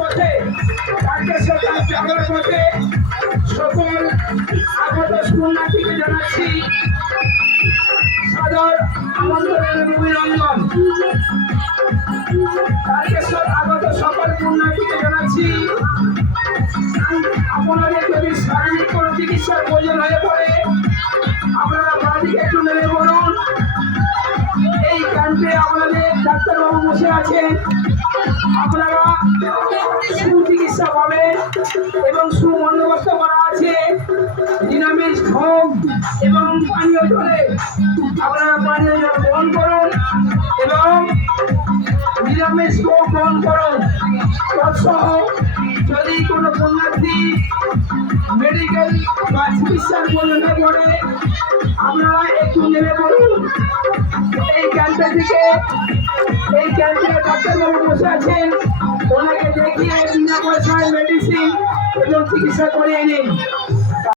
পথে তারকেশ্বর যাওয়ার পথে সকল আগত পুণ্যার্থীকে জানাচ্ছি সাদর আমন্ত্রণের অভিনন্দন। তারকেশ্বর আগত সকল পুণ্যার্থীকে জানাচ্ছি আপনাদের যদি শারীরিক কোনো চিকিৎসার প্রয়োজন হয়ে পড়ে আপনারা বাড়িতে একটু নেমে বলুন। এই ক্যাম্পে আমাদের ডাক্তারবাবু বসে আছেন, আপনারা সুচিকিৎসা পাবেন এবং সুবন্দোবস্ত করা আছে। নিরামিষ ভোগ এবং পানীয় জলে আপনারা পানীয় জল গ্রহণ করুন এবং নিরামিষ ভোগ গ্রহণ করুন। তৎসহ যদি কোনো পুণ্যার্থী মেডিকেল বা চিকিৎসার প্রয়োজনে পড়ে আপনারা একটু নেমে পড়ুন। এই ক্যাম্পে থেকে এই ক্যাম্পে ডাক্তারবাবু বসে আছেন, ওনাকে দেখিয়ে বিনা পয়সায় মেডিসিন এবং চিকিৎসা করিয়ে নিন।